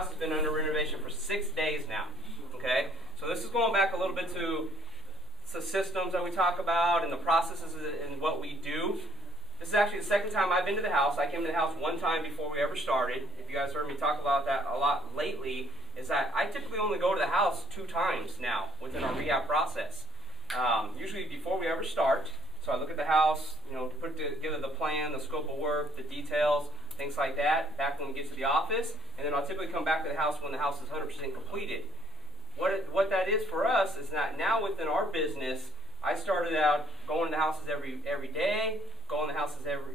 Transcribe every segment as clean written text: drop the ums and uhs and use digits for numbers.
house has been under renovation for 6 days now. Okay, so this is going back a little bit to the systems that we talk about and the processes and what we do. This is actually the second time I've been to the house. I came to the house one time before we ever started. If you guys heard me talk about that a lot lately, is that I typically only go to the house 2 times now within our rehab process. Usually before we ever start. So I look at the house, you know, put together the plan, the scope of work, the details, things like that, back when we get to the office, and then I'll typically come back to the house when the house is 100% completed. What that is for us is that now within our business, I started out going to the houses every day, going to the houses every,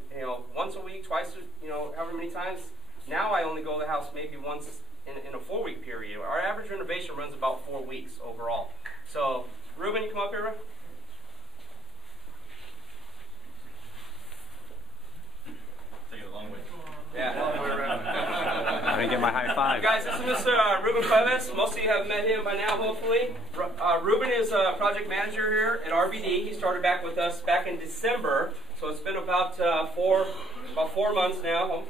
once a week, twice, however many times. Now I only go to the house maybe once in a 4-week period. Our average renovation runs about 4 weeks overall. So, Ruben, you come up here, bro? Take it a long way. Yeah. I didn't get my high five. Guys, this is Mr. Ruben Cuevas. Most of you have met him by now, hopefully. Ruben is a project manager here at RBD. He started back with us back in December, so it's been about 4 months now.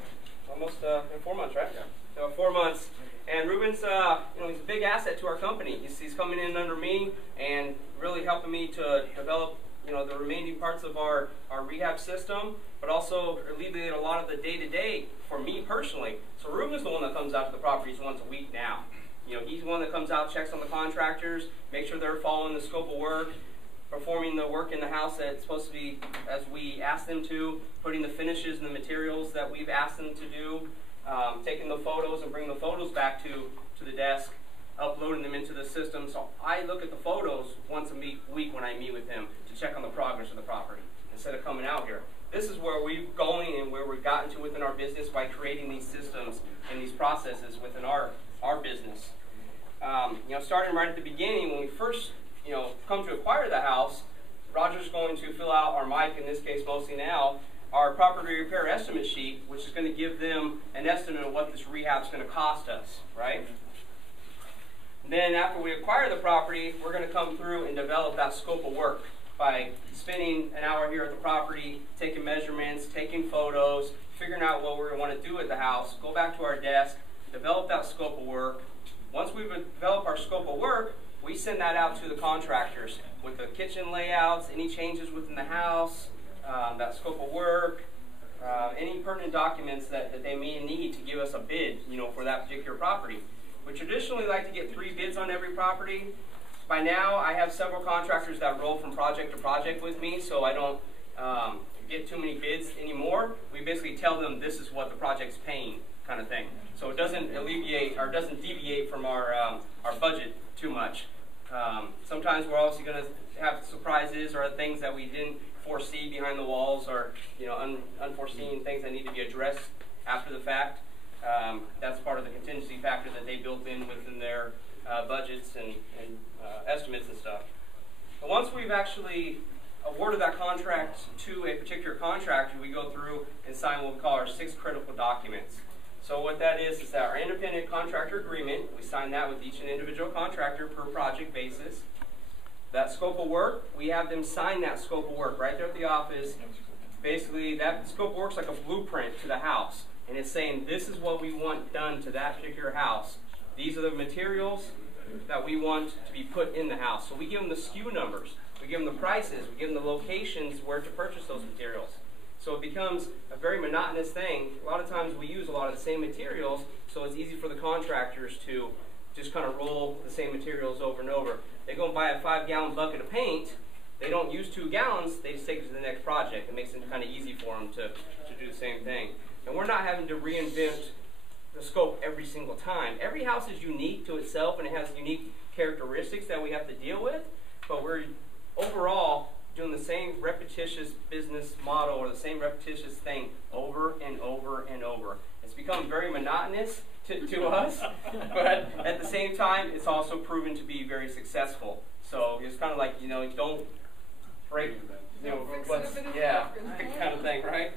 Almost 4 months, right? Yeah. 4 months. And Ruben's, he's a big asset to our company. He's coming in under me and really helping me to develop, the remaining parts of our rehab system, but also alleviate a lot of the day-to-day for me personally. So Ruben's the one that comes out to the properties once a week now. He's the one that comes out, checks on the contractors, make sure they're following the scope of work, performing the work in the house that's supposed to be as we ask them to, putting the finishes and the materials that we've asked them to do, taking the photos and bringing the photos back to the desk, uploading them into the system. So I look at the photos once a week when I meet with him to check on the progress of the property instead of coming out here. This is where we've going and where we've gotten to within our business by creating these systems and these processes within our business. Starting right at the beginning, when we first come to acquire the house, Roger's going to fill out, or Mike in this case mostly now, our property repair estimate sheet, which is going to give them an estimate of what this rehab is going to cost us, right? Then after we acquire the property, we're going to come through and develop that scope of work by spending an hour here at the property, taking measurements, taking photos, figuring out what we're going to want to do with the house, go back to our desk, develop that scope of work. Once we've developed our scope of work, we send that out to the contractors with the kitchen layouts, any changes within the house, that scope of work, any pertinent documents that they may need to give us a bid, for that particular property. We traditionally like to get 3 bids on every property. By now, I have several contractors that roll from project to project with me, so I don't get too many bids anymore. We basically tell them this is what the project's paying, kind of thing. So it doesn't alleviate or doesn't deviate from our budget too much. Sometimes we're obviously going to have surprises or things that we didn't foresee behind the walls, or unforeseen things that need to be addressed after the fact. That's part of the contingency factor that they built in within their budgets and estimates and stuff. But once we've actually awarded that contract to a particular contractor, we go through and sign what we call our 6 critical documents. So what that is that our independent contractor agreement, we sign that with each individual contractor per project basis. That scope of work, we have them sign that scope of work right there at the office. Basically, that scope of work's like a blueprint to the house. And it's saying, this is what we want done to that particular house. These are the materials that we want to be put in the house. So we give them the SKU numbers. We give them the prices. We give them the locations where to purchase those materials. So it becomes a very monotonous thing. A lot of times we use a lot of the same materials, so it's easy for the contractors to just kind of roll the same materials over and over. They go and buy a 5-gallon bucket of paint. They don't use 2 gallons. They just take it to the next project. It makes it kind of easy for them to do the same thing. And we're not having to reinvent the scope every single time. Every house is unique to itself, and it has unique characteristics that we have to deal with, but we're overall doing the same repetitious business model or the same repetitious thing over and over and over. It's become very monotonous to us, but at the same time, it's also proven to be very successful. So it's kind of like, don't break, kind of thing, right?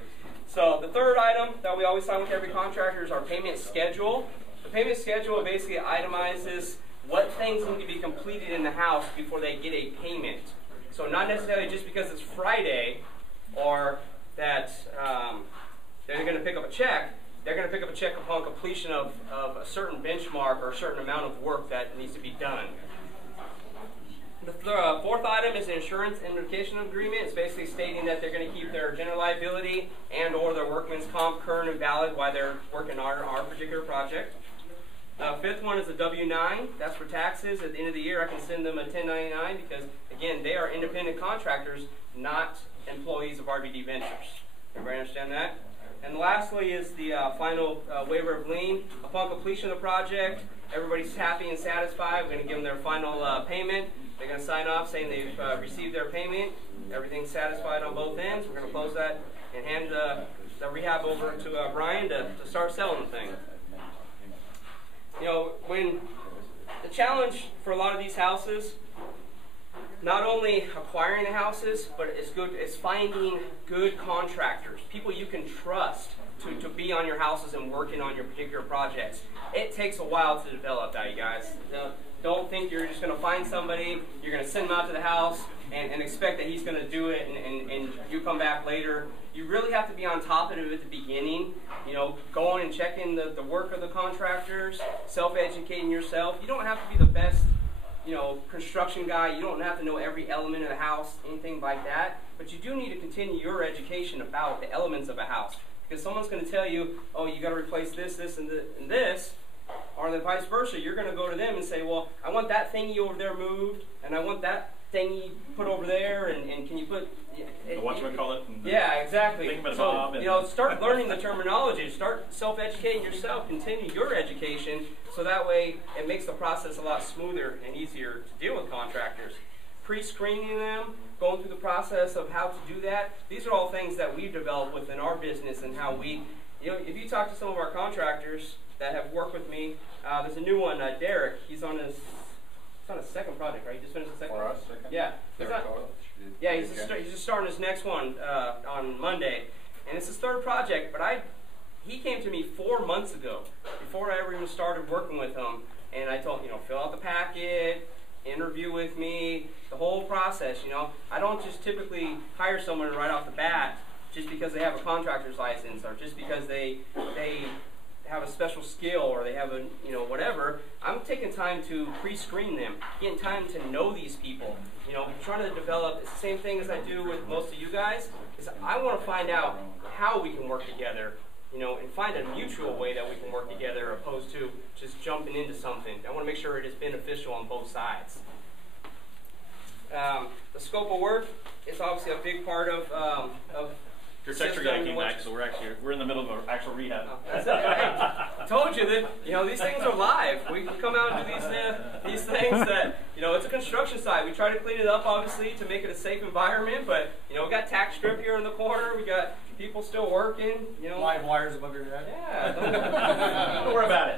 So the third item that we always sign with every contractor is our payment schedule. The payment schedule basically itemizes what things need to be completed in the house before they get a payment. So not necessarily just because it's Friday or that they're going to pick up a check, they're going to pick up a check upon completion of a certain benchmark or a certain amount of work that needs to be done. The fourth item is an insurance indemnification agreement. It's basically stating that they're going to keep their general liability and or their workman's comp current and valid while they're working on our particular project. Fifth one is a W-9. That's for taxes. At the end of the year, I can send them a 1099 because, again, they are independent contractors, not employees of RBD Ventures. Everybody understand that? And lastly is the final waiver of lien. Upon completion of the project, everybody's happy and satisfied. We're going to give them their final payment. They're going to sign off saying they've received their payment. Everything's satisfied on both ends. We're going to close that and hand the rehab over to Brian to start selling the thing. You know, when the challenge for a lot of these houses, not only acquiring the houses, but it's finding good contractors, people you can trust to be on your houses and working on your particular projects. It takes a while to develop that, you guys. Don't think you're just going to find somebody, you're going to send them out to the house and expect that he's going to do it and you come back later. You really have to be on top of it at the beginning, you know, going and checking the work of the contractors, self-educating yourself. You don't have to be the best, you know, construction guy. You don't have to know every element of the house, anything like that. But you do need to continue your education about the elements of a house. Because someone's going to tell you, oh, you got to replace this, this, and this. Or then vice versa. You're going to go to them and say, well, I want that thingy over there moved, and I want that thingy put over there, and can you put... The whatchamacallit. Yeah, exactly. So, you know, start learning the terminology. Start self-educating yourself. Continue your education, so that way it makes the process a lot smoother and easier to deal with contractors. Pre-screening them, going through the process of how to do that. These are all things that we've developed within our business and how we, you know, if you talk to some of our contractors that have worked with me, there's a new one, Derek. He's on his second project, right? He just finished the second. For us, second? Yeah. Yeah, he's just starting his next one on Monday, and it's his third project. But he came to me 4 months ago, before I ever even started working with him, and I told him, you know, fill out the packet, interview with me, the whole process. You know, I don't just typically hire someone right off the bat just because they have a contractor's license or just because they have a special skill or they have a, you know, whatever. I'm taking time to pre-screen them, getting time to know these people. You know, trying to develop, it's the same thing as I do with most of you guys, is I want to find out how we can work together, you know, and find a mutual way that we can work together opposed to just jumping into something. I want to make sure it is beneficial on both sides. The scope of work is obviously a big part of your texture guy came back, so we're in the middle of an actual rehab. That's it. Hey, told you that, you know, these things are live. We come out and do these things that, you know, it's a construction site. We try to clean it up, obviously, to make it a safe environment. But, you know, we got tack strip here in the corner. We got people still working. You know, live wires above your head. Yeah. Don't worry about it.